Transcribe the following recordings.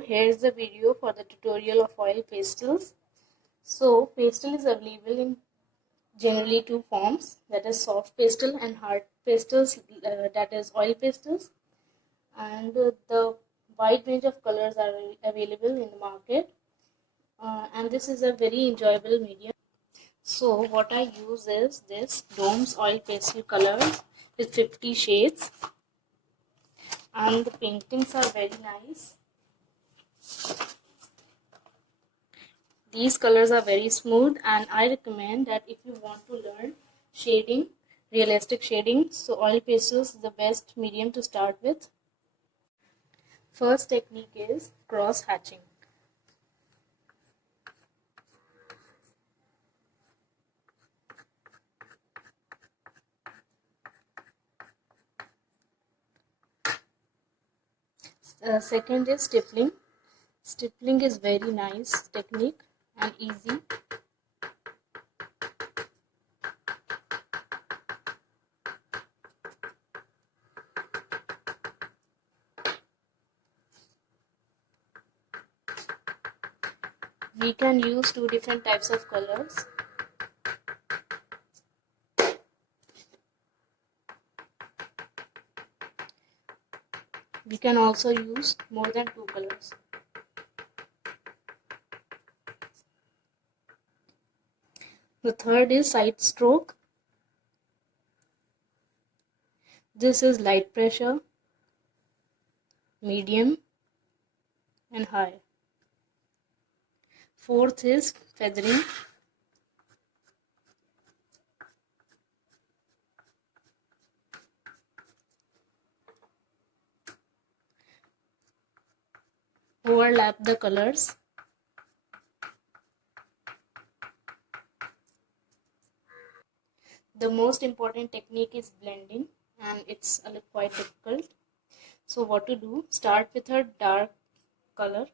here is the video for the tutorial of oil pastels. So pastel is available in generally two forms, that is soft pastel and hard pastels, that is oil pastels. And the wide range of colors are available in the market. And this is a very enjoyable medium. So what I use is this Dome's oil pastel colors with 50 shades. And the paintings are very nice. These colors are very smooth, and I recommend that if you want to learn shading, realistic shading, so oil pastels is the best medium to start with. First technique is cross hatching. Second is stippling. Stippling is very nice technique and easy. We can use two different types of colors. We can also use more than two colors. The third is side stroke. This is light pressure, medium, and high. Fourth is feathering. Overlap the colors. The most important technique is blending, and it's quite difficult. So what to do? Start with a dark color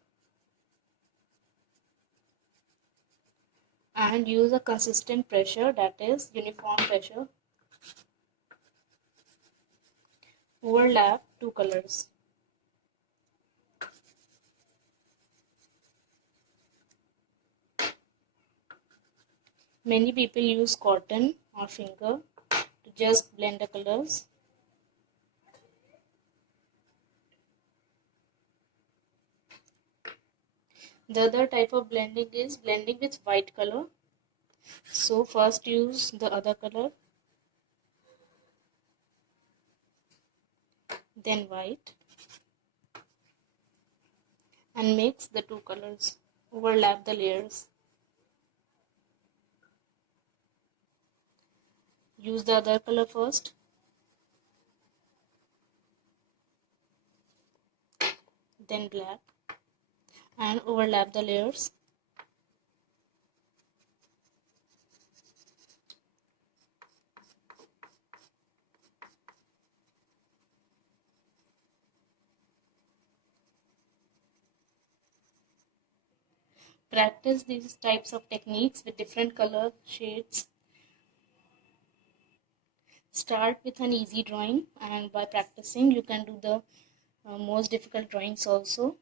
and use a consistent pressure, that is uniform pressure. Overlap two colors. Many people use cotton or finger to just blend the colors. The other type of blending is blending with white color. So first use the other color, then white, and mix the two colors. Overlap the layers. Use the other color first, then black, and overlap the layers. Practice these types of techniques with different color shades. Start with an easy drawing, and by practicing you can do the most difficult drawings also.